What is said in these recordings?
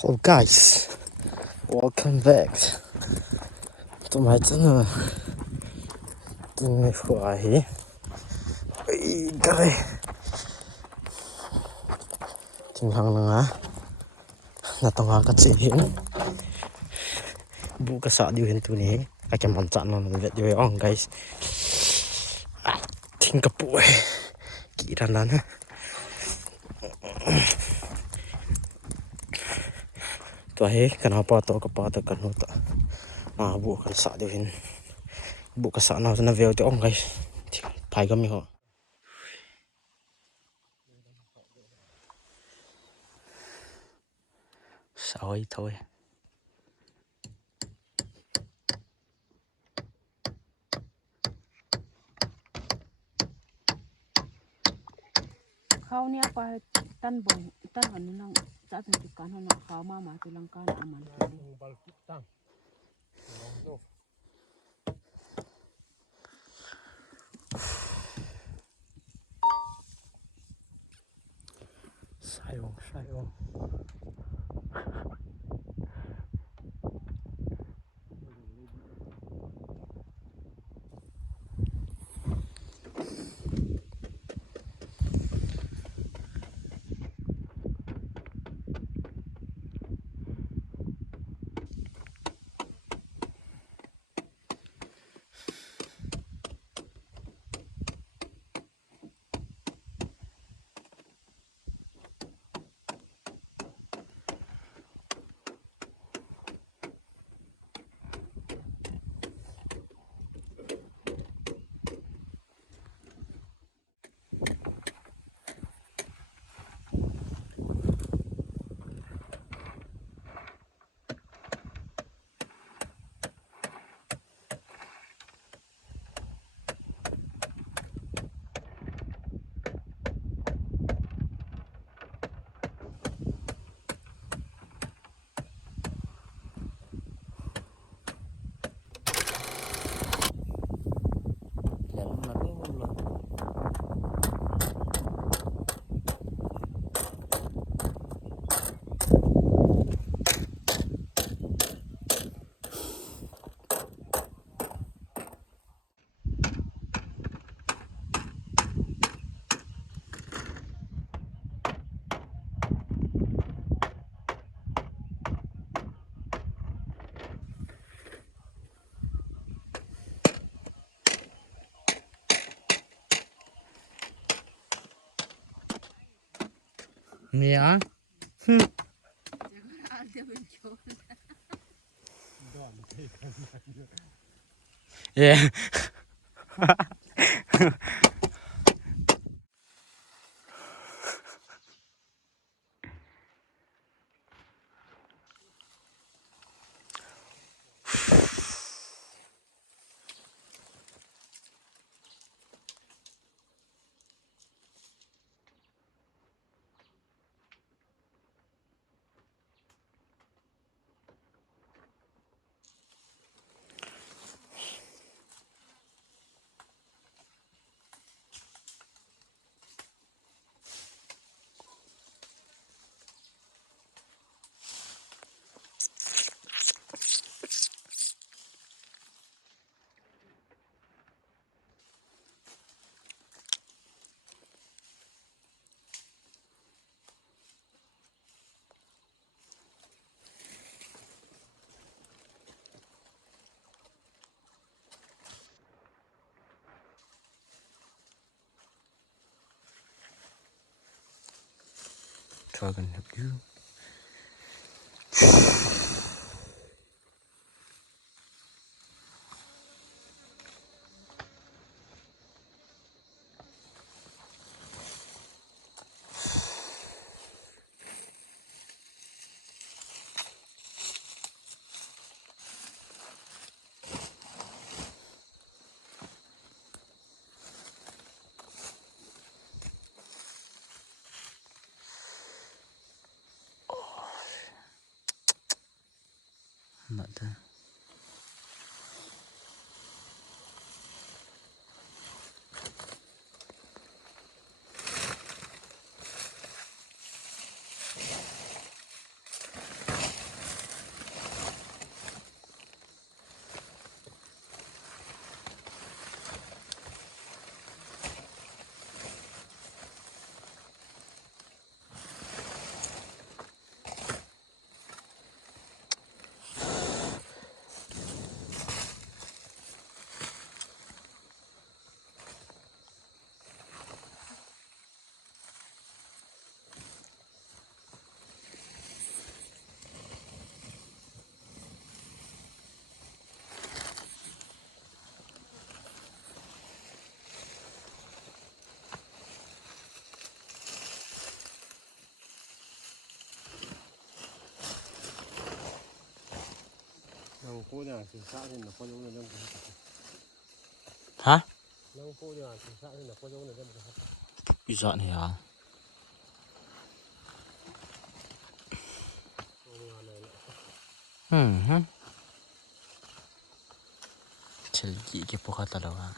Hello guys, welcome back to my channel. Ini Huahi. Kare. Tinghang nga. Natong ka chihin. Buka sa diu hin tu ni. Ka man chan no vet diu ong guys. Ting ka pu. Kira nan ha. Tu hai kenapa to ka pa ta kan ta. Buka sa diu hin. Buka sa na na vet ong guys. Pai ka mi ho. Sao thôi. Kau ni apa tan bong tan anu nang saat tunjukkan hono kau mama tulang kan aman kiri. Sayong. Mia. Yeah. Dragon you. Mata. hả cái dọn này à hả chỉ cái bộ khát đâu à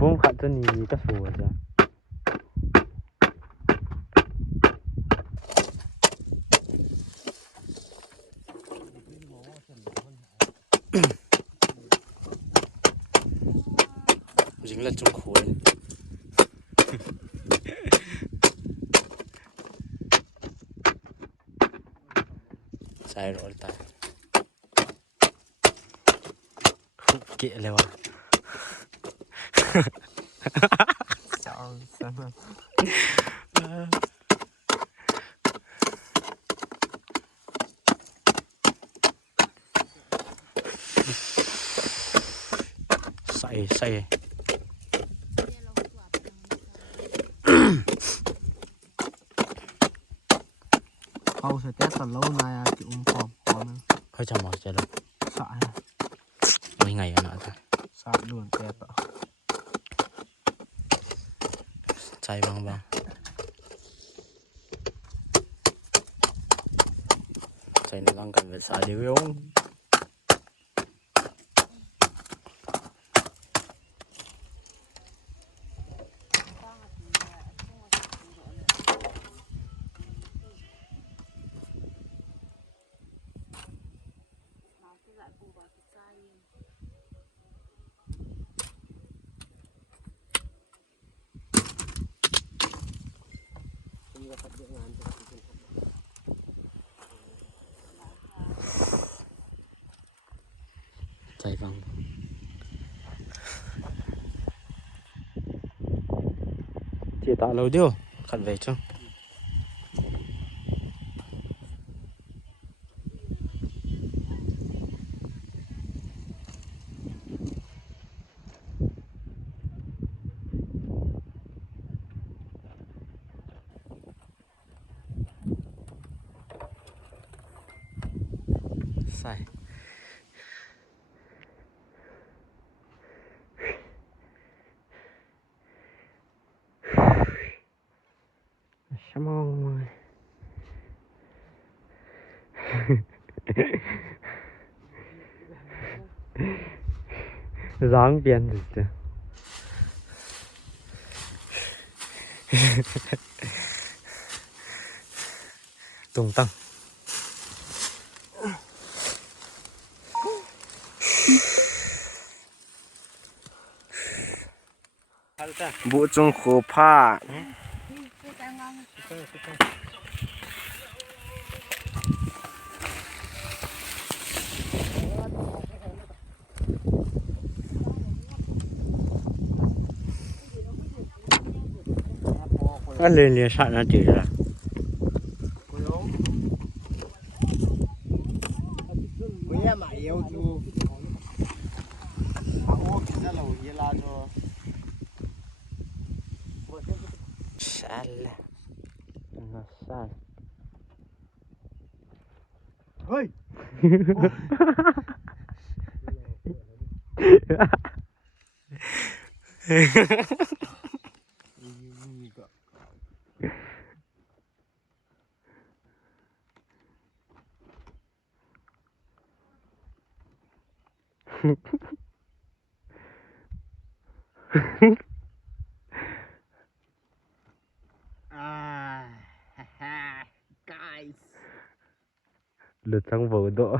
bông khát cho ni cái số rồi dính là trong khối sai rồi ta kệ lên à sao say Hầu sẽ test còn lâu này kiểu phỏng hơi chậm một chút được sợ mấy ngày nữa ta sợ luôn test ạ chạy vâng chạy nó đang cần phải xài điều không chạy vâng chỉ tạo lâu điêu khẩn về chưa sai Come on. dáng biển gì tung tăng bộ trong khổ pha lên liền sạn nó chỉ là Salah. Nasal. Ôi guys Lượt sang vở độ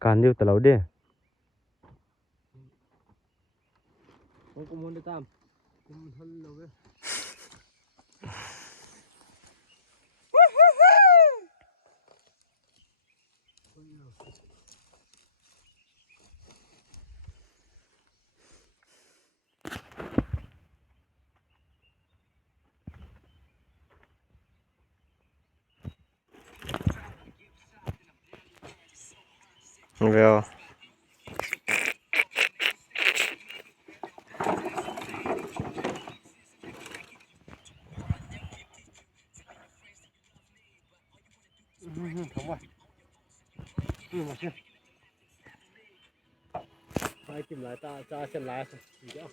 Càn điêu tờ lâu đi Không có muốn đi tam. Cũng thân đâu đấy. Veo. Không à. Mà xem. Hai tìm lại ta xem lại gì đó.